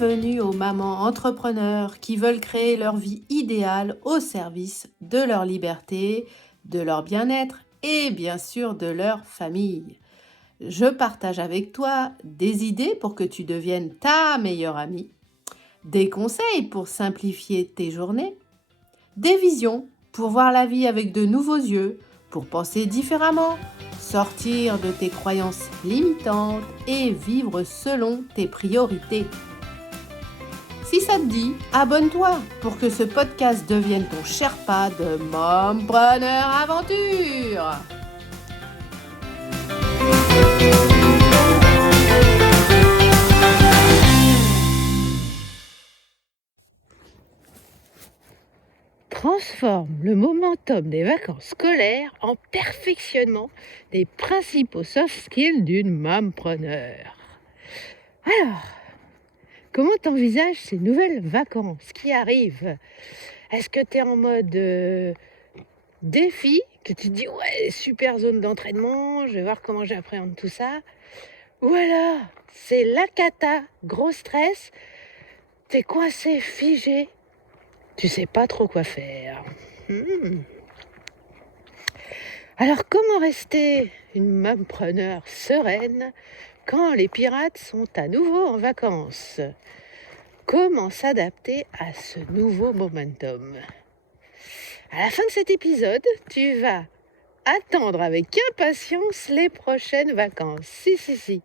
Bienvenue aux mamans entrepreneurs qui veulent créer leur vie idéale au service de leur liberté, de leur bien-être et bien sûr de leur famille. Je partage avec toi des idées pour que tu deviennes ta meilleure amie, des conseils pour simplifier tes journées, des visions pour voir la vie avec de nouveaux yeux, pour penser différemment, sortir de tes croyances limitantes et vivre selon tes priorités. Si ça te dit, abonne-toi pour que ce podcast devienne ton Sherpa de Mompreneur Aventure. Transforme le momentum des vacances scolaires en perfectionnement des principaux soft skills d'une mompreneur. Alors, comment t'envisages ces nouvelles vacances qui arrivent? Est-ce que tu es en mode défi, que tu te dis ouais, super zone d'entraînement, je vais voir comment j'appréhende tout ça? Ou alors, c'est la cata, gros stress, t'es coincé, figé, tu sais pas trop quoi faire. Alors, comment rester une mompreneur sereine quand les pirates sont à nouveau en vacances? Comment s'adapter à ce nouveau momentum? À la fin de cet épisode, tu vas attendre avec impatience les prochaines vacances. Si.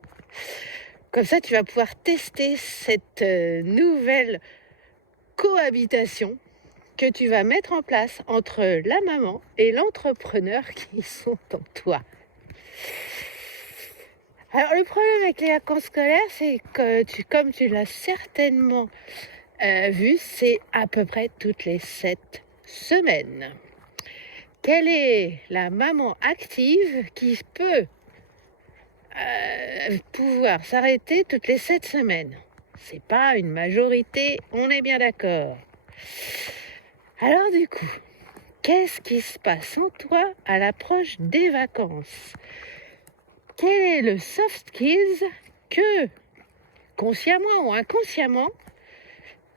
Comme ça, tu vas pouvoir tester cette nouvelle cohabitation que tu vas mettre en place entre la maman et l'entrepreneur qui sont en toi. Alors, le problème avec les vacances scolaires, c'est que, comme tu l'as certainement vu, c'est à peu près toutes les 7 semaines. Quelle est la maman active qui peut pouvoir s'arrêter toutes les 7 semaines? C'est pas une majorité, on est bien d'accord. Alors du coup, qu'est-ce qui se passe en toi à l'approche des vacances? Quel est le soft skills que, consciemment ou inconsciemment,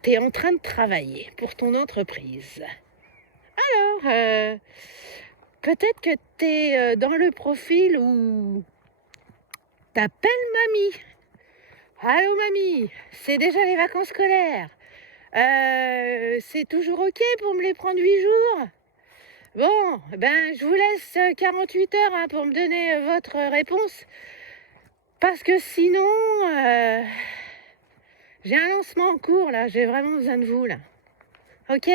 tu es en train de travailler pour ton entreprise? Alors, peut-être que tu es dans le profil où t'appelles mamie. Allô mamie, c'est déjà les vacances scolaires. C'est toujours ok pour me les prendre 8 jours? Bon, je vous laisse 48 heures pour me donner votre réponse. Parce que sinon, j'ai un lancement en cours là, j'ai vraiment besoin de vous là. Ok?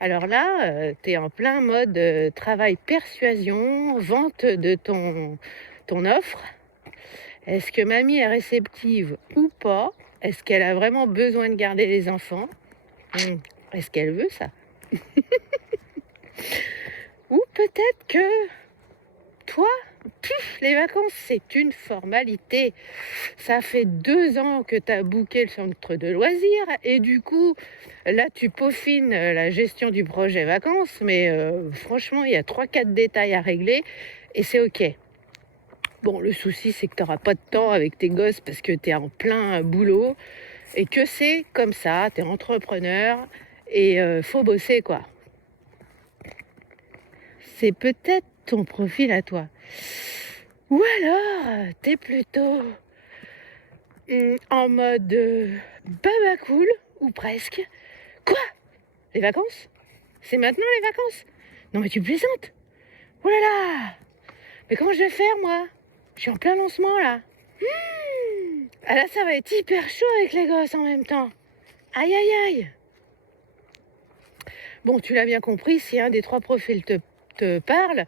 Alors là, tu es en plein mode travail persuasion, vente de ton offre. Est-ce que mamie est réceptive ou pas? Est-ce qu'elle a vraiment besoin de garder les enfants? Est-ce qu'elle veut ça? Ou peut-être que toi, les vacances, c'est une formalité. Ça fait 2 ans que tu as booké le centre de loisirs et du coup, là, tu peaufines la gestion du projet vacances, mais franchement, il y a 3-4 détails à régler et c'est ok. Bon, le souci, c'est que tu n'auras pas de temps avec tes gosses parce que tu es en plein boulot et que c'est comme ça, tu es entrepreneur et faut bosser, quoi. C'est peut-être ton profil à toi. Ou alors, tu es plutôt en mode baba cool, ou presque. Quoi? Les vacances? C'est maintenant les vacances? Non mais tu plaisantes? Oh là là! Mais comment je vais faire, moi? Je suis en plein lancement, là. Ah là, ça va être hyper chaud avec les gosses en même temps. Aïe, aïe, aïe. Bon, tu l'as bien compris, si un des 3 profils te parle,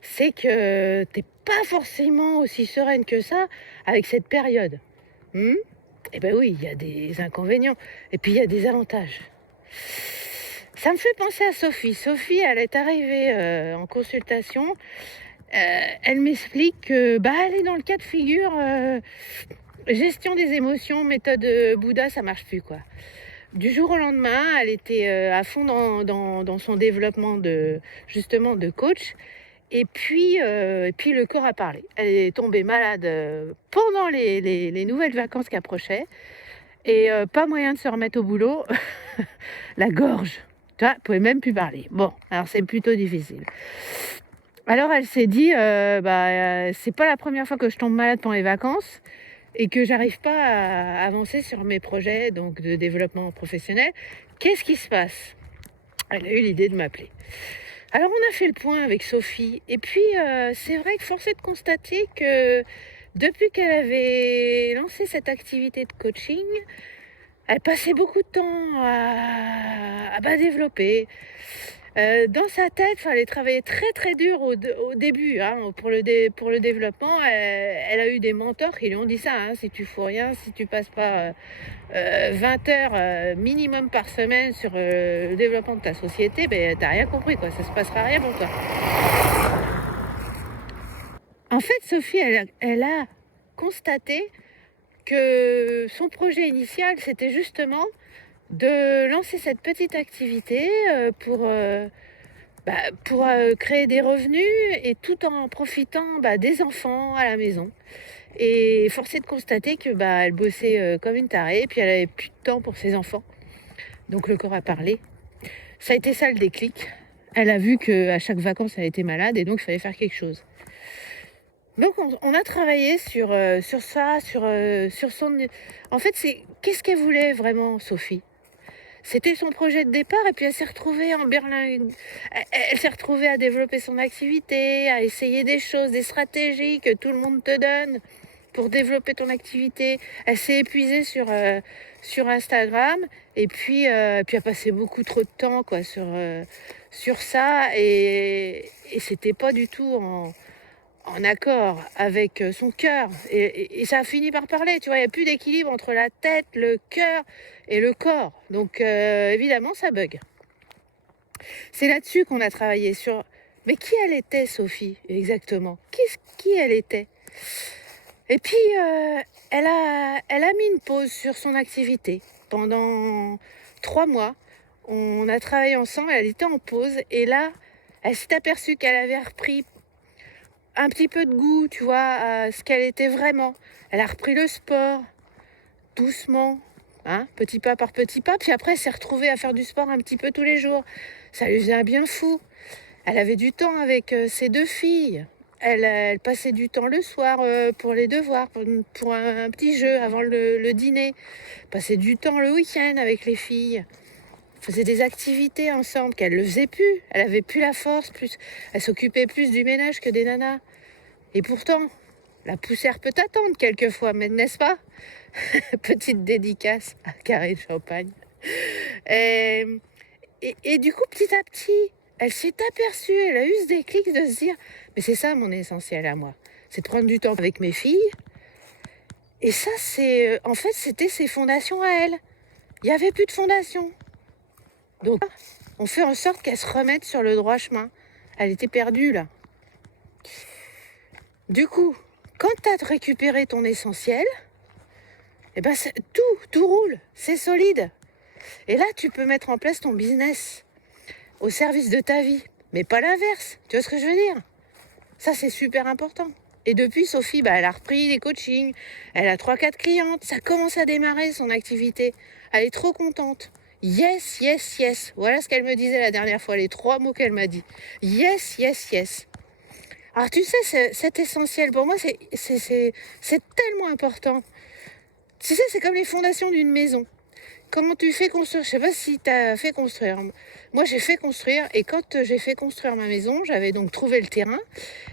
c'est que t'es pas forcément aussi sereine que ça avec cette période. Eh ben oui, il y a des inconvénients. Et puis, il y a des avantages. Ça me fait penser à Sophie. Sophie, elle est arrivée en consultation. Elle m'explique que elle est dans le cas de figure gestion des émotions, méthode Bouddha, ça marche plus, quoi. Du jour au lendemain, elle était à fond dans son développement de coach. Et puis le corps a parlé. Elle est tombée malade pendant les nouvelles vacances qui approchaient. et pas moyen de se remettre au boulot. La gorge, tu vois, elle pouvait même plus parler. Bon, alors c'est plutôt difficile. Alors elle s'est dit, c'est pas la première fois que je tombe malade pendant les vacances et que j'arrive pas à avancer sur mes projets donc de développement professionnel. Qu'est-ce qui se passe? Elle a eu l'idée de m'appeler. Alors on a fait le point avec Sophie et puis c'est vrai que force est de constater que depuis qu'elle avait lancé cette activité de coaching, elle passait beaucoup de temps à développer. Dans sa tête, il fallait travailler très très dur au début pour le développement. Elle a eu des mentors qui lui ont dit ça, si tu fous rien, si tu passes pas 20 heures minimum par semaine sur le développement de ta société, t'as rien compris, quoi. Ça se passera rien pour toi. En fait, Sophie, elle a constaté que son projet initial, c'était justement de lancer cette petite activité pour créer des revenus et tout en profitant des enfants à la maison. Et force est de constater que elle bossait comme une tarée, puis elle avait plus de temps pour ses enfants. Donc le corps a parlé. Ça a été ça le déclic. Elle a vu qu'à chaque vacances, elle était malade et donc il fallait faire quelque chose. Donc on a travaillé sur ça, sur son... En fait, qu'est-ce qu'elle voulait vraiment, Sophie? C'était son projet de départ et puis elle s'est retrouvée en Berlin. Elle s'est retrouvée à développer son activité, à essayer des choses, des stratégies que tout le monde te donne pour développer ton activité. Elle s'est épuisée sur Instagram et puis a passé beaucoup trop de temps sur ça et c'était pas du tout en accord avec son cœur et ça a fini par parler, tu vois, il n'y a plus d'équilibre entre la tête, le cœur et le corps, donc évidemment ça bug. C'est là-dessus qu'on a travaillé sur, mais qui elle était, Sophie, exactement, qui elle était. Et puis elle a mis une pause sur son activité pendant 3 mois. On a travaillé ensemble, elle était en pause et là elle s'est aperçue qu'elle avait repris un petit peu de goût, tu vois, à ce qu'elle était vraiment. Elle a repris le sport, doucement, petit pas par petit pas. Puis après, elle s'est retrouvée à faire du sport un petit peu tous les jours. Ça lui faisait un bien fou. Elle avait du temps avec ses 2 filles. Elle passait du temps le soir pour les devoirs, pour un petit jeu avant le dîner. Passait du temps le week-end avec les filles. Faisait des activités ensemble qu'elle ne le faisait plus. Elle avait plus la force, elle s'occupait plus du ménage que des nanas. Et pourtant, la poussière peut attendre quelquefois, mais n'est-ce pas? Petite dédicace à Carré de Champagne. Et du coup, petit à petit, elle s'est aperçue, elle a eu ce déclic de se dire, mais c'est ça mon essentiel à moi, c'est de prendre du temps avec mes filles. Et ça, en fait, c'était ses fondations à elle. Il n'y avait plus de fondation. Donc, on fait en sorte qu'elle se remette sur le droit chemin. Elle était perdue, là. Du coup, quand tu as récupéré ton essentiel, tout roule, c'est solide. Et là, tu peux mettre en place ton business au service de ta vie, mais pas l'inverse. Tu vois ce que je veux dire? Ça, c'est super important. Et depuis, Sophie, elle a repris les coachings, elle a 3-4 clientes, ça commence à démarrer son activité. Elle est trop contente. Yes, yes, yes. Voilà ce qu'elle me disait la dernière fois, les 3 mots qu'elle m'a dit. Yes, yes, yes. Alors tu sais, cet essentiel, pour moi, c'est tellement important. Tu sais, c'est comme les fondations d'une maison. Comment tu fais construire? Je sais pas si tu as fait construire. Moi, j'ai fait construire et quand j'ai fait construire ma maison, j'avais donc trouvé le terrain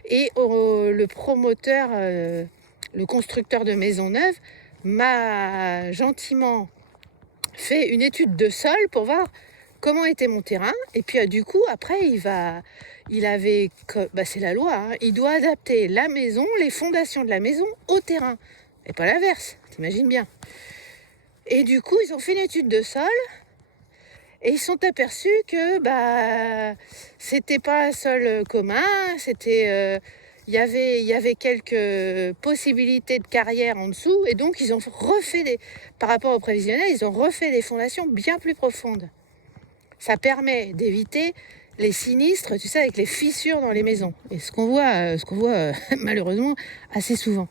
et le promoteur, le constructeur de maisons neuves m'a gentiment fait une étude de sol pour voir comment était mon terrain. Et puis du coup, après, c'est la loi, il doit adapter la maison, les fondations de la maison au terrain. Et pas l'inverse, t'imagines bien. Et du coup, ils ont fait une étude de sol et ils sont aperçus que c'était pas un sol commun, il y avait quelques possibilités de carrière en dessous et donc ils ont refait par rapport au prévisionnel, ils ont refait des fondations bien plus profondes. Ça permet d'éviter les sinistres, tu sais, avec les fissures dans les maisons. Et ce qu'on voit malheureusement assez souvent.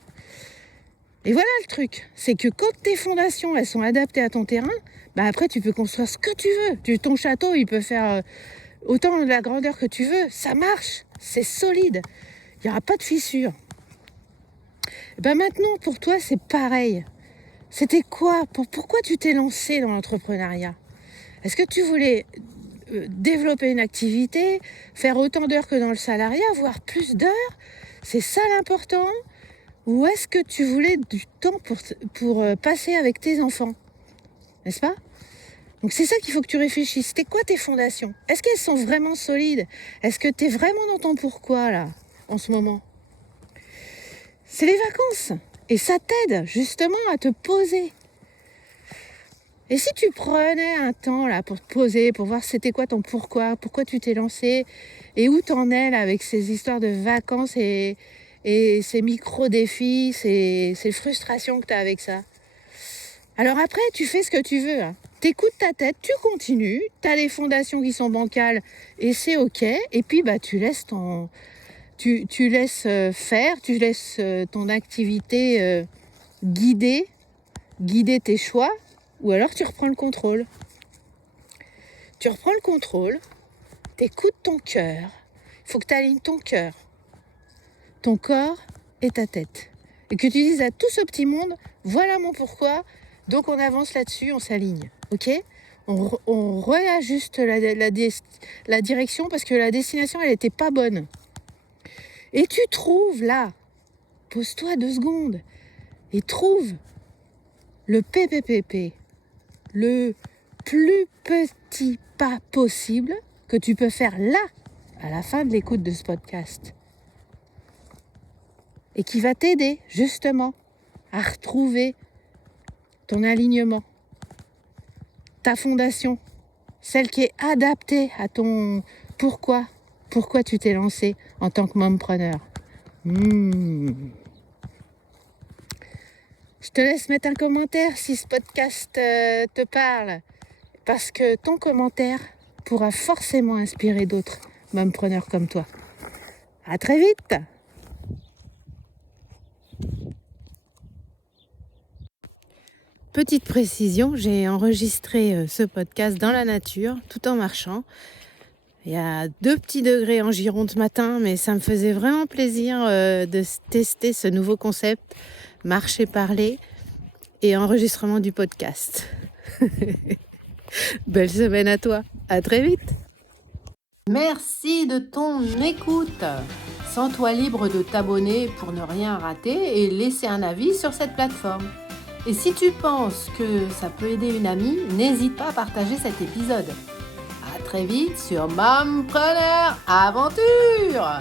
Et voilà le truc, c'est que quand tes fondations, elles sont adaptées à ton terrain, après tu peux construire ce que tu veux. Ton château, il peut faire autant de la grandeur que tu veux. Ça marche, c'est solide. Il n'y aura pas de fissures. Maintenant, pour toi, c'est pareil. C'était quoi? Pourquoi tu t'es lancé dans l'entrepreneuriat? Est-ce que tu voulais développer une activité, faire autant d'heures que dans le salariat, voire plus d'heures? C'est ça l'important? Ou est-ce que tu voulais du temps pour passer avec tes enfants? N'est-ce pas? Donc c'est ça qu'il faut que tu réfléchisses. C'était quoi tes fondations? Est-ce qu'elles sont vraiment solides? Est-ce que tu es vraiment dans ton pourquoi là, en ce moment? C'est les vacances. Et ça t'aide justement à te poser. Et si tu prenais un temps là pour te poser, pour voir c'était quoi ton pourquoi tu t'es lancé et où t'en es là avec ces histoires de vacances et ces micro-défis, ces frustrations que tu as avec ça. Alors après, tu fais ce que tu veux. T'écoutes ta tête, tu continues, tu as les fondations qui sont bancales et c'est ok. Et puis tu laisses tu laisses faire, tu laisses ton activité guider tes choix, ou alors tu reprends le contrôle. Tu reprends le contrôle, t'écoutes ton cœur. Il faut que tu alignes ton cœur, ton corps et ta tête. Et que tu dises à tout ce petit monde, voilà mon pourquoi, donc on avance là-dessus, on s'aligne. Ok ? On réajuste la direction parce que la destination, elle n'était pas bonne. Et tu trouves là, pose-toi 2 secondes, et trouve le PPPP, le plus petit pas possible que tu peux faire là, à la fin de l'écoute de ce podcast. Et qui va t'aider justement à retrouver ton alignement, ta fondation, celle qui est adaptée à ton pourquoi tu t'es lancé en tant que mompreneur. Je te laisse mettre un commentaire si ce podcast te parle, parce que ton commentaire pourra forcément inspirer d'autres mompreneurs comme toi. À très vite! Petite précision, j'ai enregistré ce podcast dans la nature, tout en marchant. Il y a 2 petits degrés en Gironde ce matin, mais ça me faisait vraiment plaisir de tester ce nouveau concept, marcher, parler et enregistrement du podcast. Belle semaine à toi, à très vite. Merci de ton écoute. Sens-toi libre de t'abonner pour ne rien rater et laisser un avis sur cette plateforme. Et si tu penses que ça peut aider une amie, n'hésite pas à partager cet épisode. À très vite sur Mompreneur Aventure.